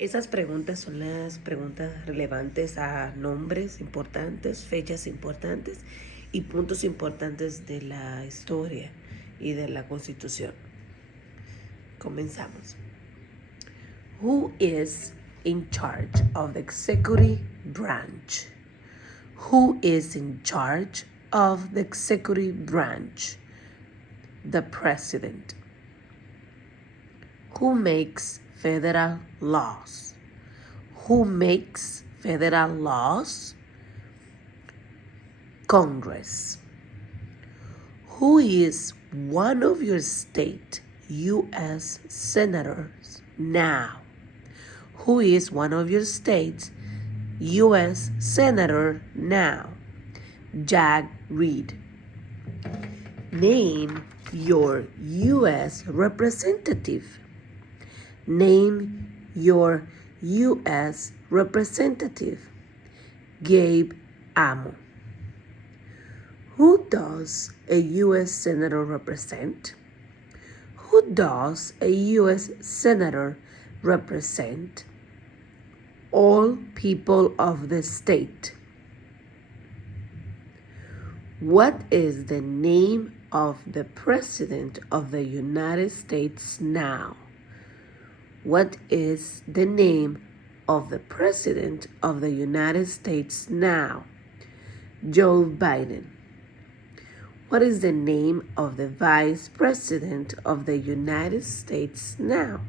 Esas preguntas son las preguntas relevantes a nombres importantes, fechas importantes y puntos importantes de la historia y de la Constitución. Comenzamos. Who is in charge of the executive branch? Who is in charge of the executive branch? The president. Who makes federal laws? Who makes federal laws? Congress. Who is one of your state U.S. senators now? Who is one of your state's U.S. senator now? Jack Reed. Name your U.S. representative. Name your U.S. representative. Gabe Amo. Who does a U.S. senator represent? Who does a U.S. senator represent? All people of the state. What is the name of the President of the United States now? What is the name of the President of the United States now? Joe Biden. What is the name of the Vice President of the United States now?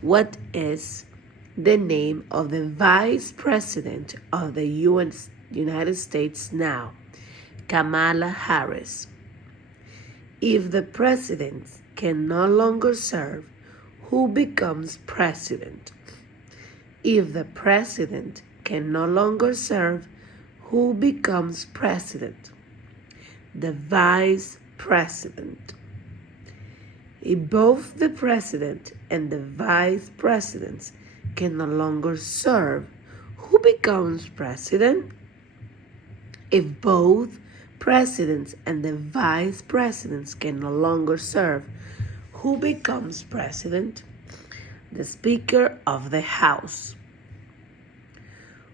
What is the name of the Vice President of the United States now? Kamala Harris. If the president can no longer serve, who becomes president? If the president can no longer serve, who becomes president? The vice president. If both the president and the vice presidents can no longer serve, who becomes president? If both presidents and the vice presidents can no longer serve, who becomes president? The Speaker of the House.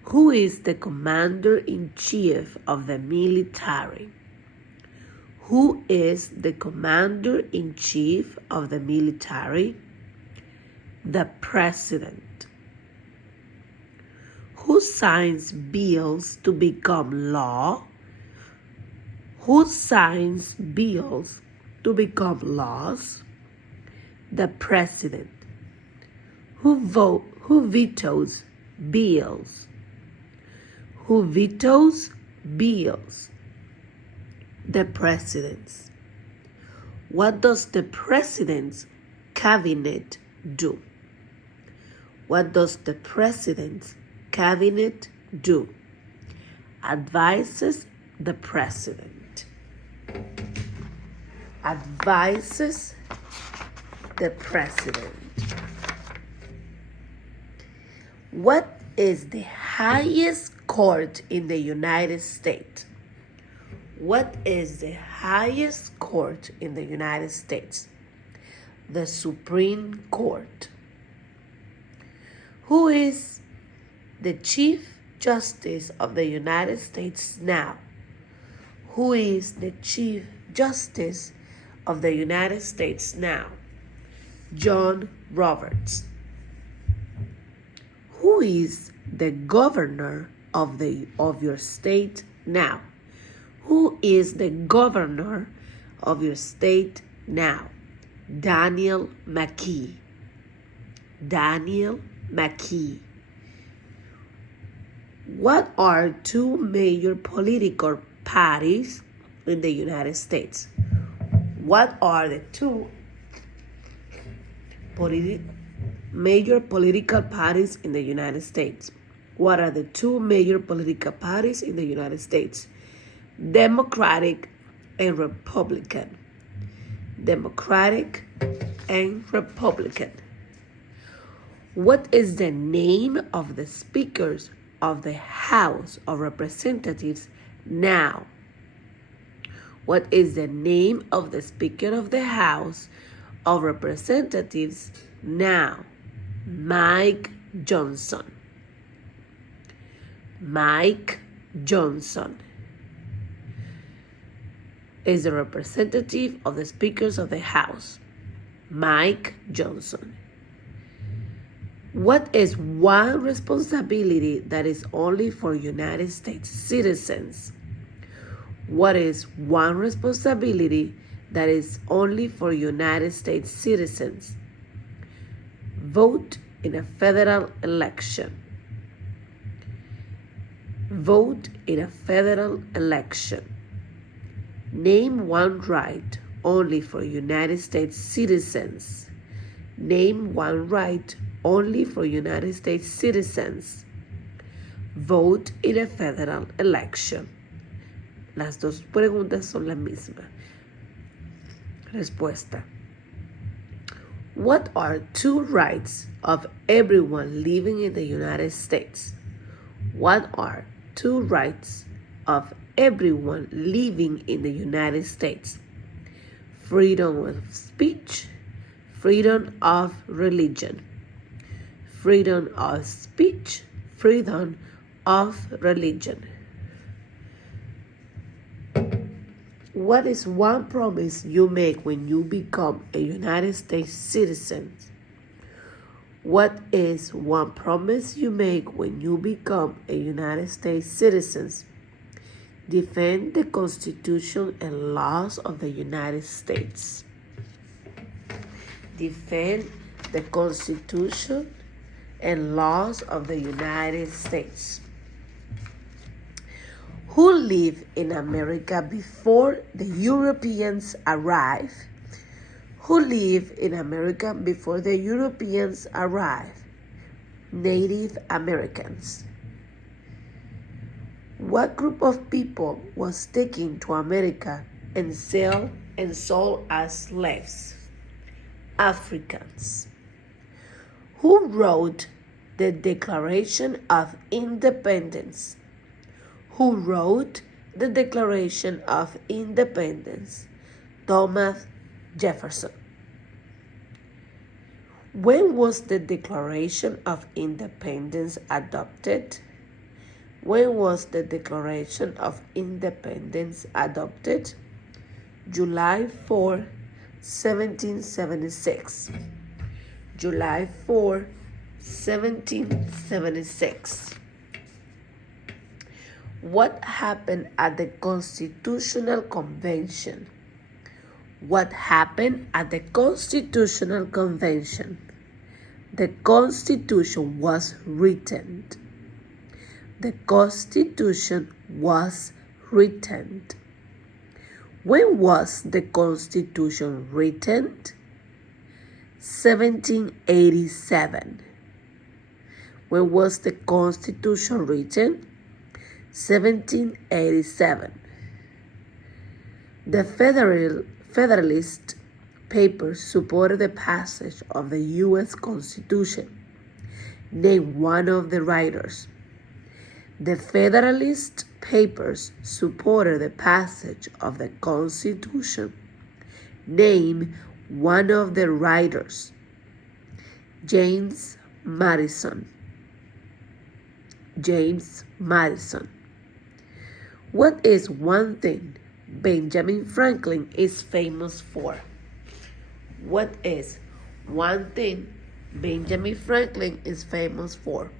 Who is the commander-in-chief of the military? Who is the commander-in-chief of the military? The President. Who signs bills to become law? Who signs bills to become laws? The President. Who vetoes bills? Who vetoes bills? The President. What does the President's cabinet do? What does the President's cabinet do? Advises the President. Advises the President. What is the highest court in the United States? What is the highest court in the United States? The Supreme Court. Who is the Chief Justice of the United States now? Who is the Chief Justice of the United States now? John Roberts. Who is the governor of your state now? Who is the governor of your state now? Daniel McKee. Daniel McKee. What are two major political parties in the United States? What are the two major political parties in the United States? What are the two major political parties in the United States? Democratic and Republican. Democratic and Republican. What is the name of the speakers of the House of Representatives now? What is the name of the Speaker of the House of Representatives now? Mike Johnson. Mike Johnson is the representative of the speakers of the House. Mike Johnson. What is one responsibility that is only for United States citizens? What is one responsibility that is only for United States citizens? Vote in a federal election. Vote in a federal election. Name one right only for United States citizens. Name one right only for United States citizens. Vote in a federal election. Las dos preguntas son la misma. Respuesta. What are two rights of everyone living in the United States? What are two rights of everyone living in the United States? Freedom of speech, freedom of religion. Freedom of speech, freedom of religion. What is one promise you make when you become a United States citizen? What is one promise you make when you become a United States citizen? Defend the Constitution and laws of the United States. Defend the Constitution and laws of the United States. Who lived in America before the Europeans arrived? Who lived in America before the Europeans arrived? Native Americans. What group of people was taken to America and sold as slaves? Africans. Who wrote the Declaration of Independence? Who wrote the Declaration of Independence? Thomas Jefferson. When was the Declaration of Independence adopted? When was the Declaration of Independence adopted? July 4, 1776. July 4, 1776. What happened at the Constitutional Convention? What happened at the Constitutional Convention? The Constitution was written. The Constitution was written. When was the Constitution written? 1787. When was the Constitution written? 1787. The Federalist Papers supported the passage of the U.S. Constitution. Name one of the writers. The Federalist Papers supported the passage of the Constitution. Name one of the writers. James Madison. James Madison. What is one thing Benjamin Franklin is famous for? What is one thing Benjamin Franklin is famous for?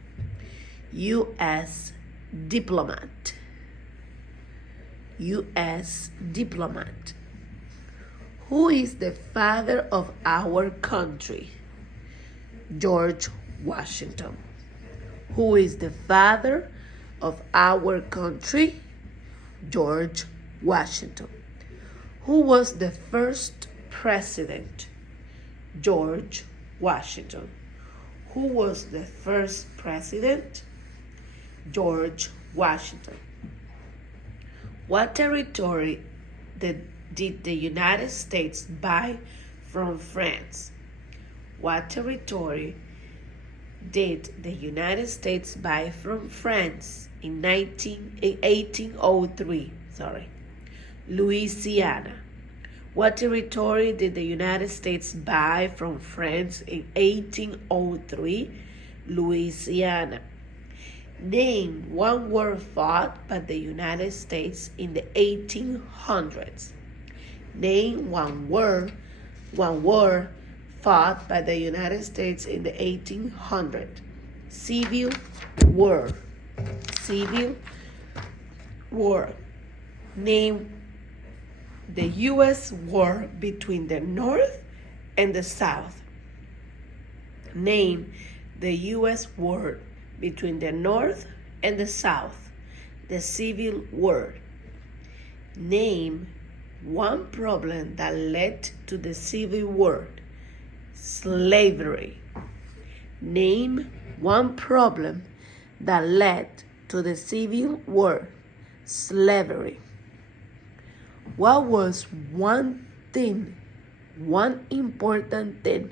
U.S. diplomat. U.S. diplomat. Who is the father of our country? George Washington. Who is the father of our country? George Washington. Who was the first president? George Washington. Who was the first president? George Washington. What territory did the United States buy from France? What territory did the United States buy from France in 1803? Louisiana. What territory did the United States buy from France in 1803? Louisiana. Name one war fought by the United States in the 1800s. Name one war fought by the United States in the 1800s. Civil War. Civil War. Name the U.S. war between the North and the South. Name the U.S. war between the North and the South. The Civil War. Name one problem that led to the Civil War. Slavery. Name one problem that led to the Civil War. Slavery. What was one important thing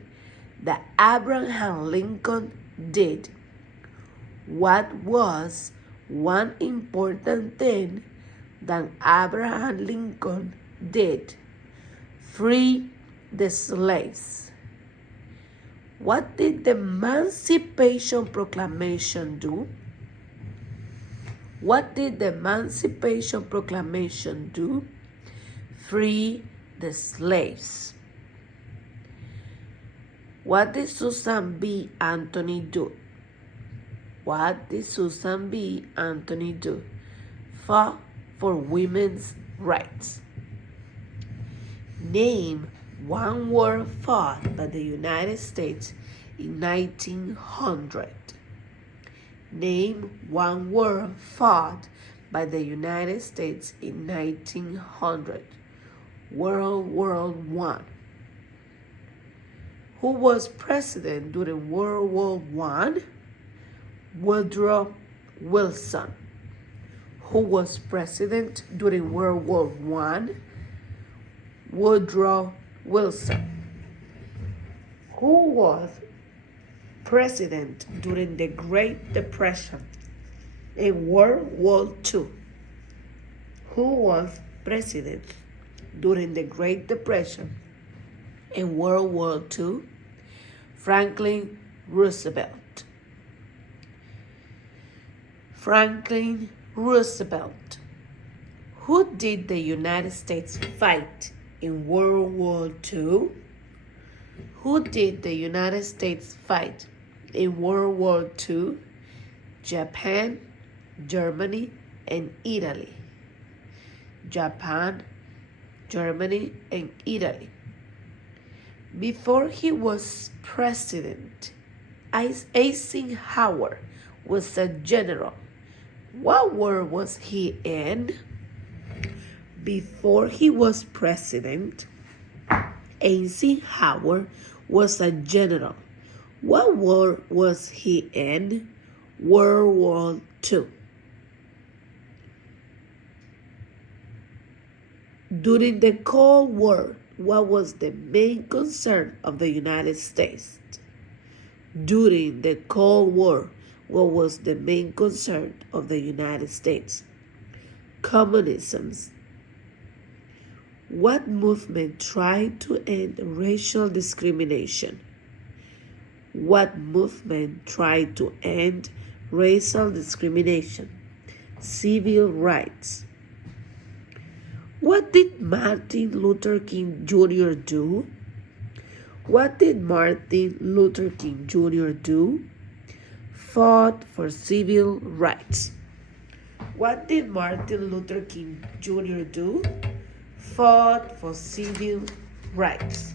that Abraham Lincoln did? What was one important thing that Abraham Lincoln did? Free the slaves. What did the Emancipation Proclamation do? What did the Emancipation Proclamation do? Free the slaves. What did Susan B. Anthony do? What did Susan B. Anthony do? Fought for women's rights. Name one war fought by the United States in 1900. Name one war fought by the United States in 1900. World War I. Who was president during World War I? Woodrow Wilson. Who was president during World War I? Woodrow Wilson. Who was president during the Great Depression and World War II? Who was president during the Great Depression and World War II? Franklin Roosevelt. Franklin Roosevelt. Who did the United States fight in World War II? Who did the United States fight in World War II? Japan, Germany, and Italy. Japan, Germany, and Italy. Before he was president, Eisenhower was a general. What war was he in? Before he was president, Eisenhower was a general. What war was he in? World War II. During the Cold War, what was the main concern of the United States? During the Cold War, what was the main concern of the United States? Communism. What movement tried to end racial discrimination? What movement tried to end racial discrimination? Civil rights. What did Martin Luther King Jr. do? What did Martin Luther King Jr. do? Fought for civil rights. What did Martin Luther King Jr. do? Fought for civil rights.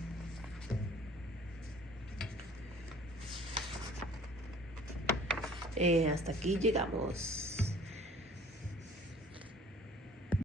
Hasta aquí llegamos.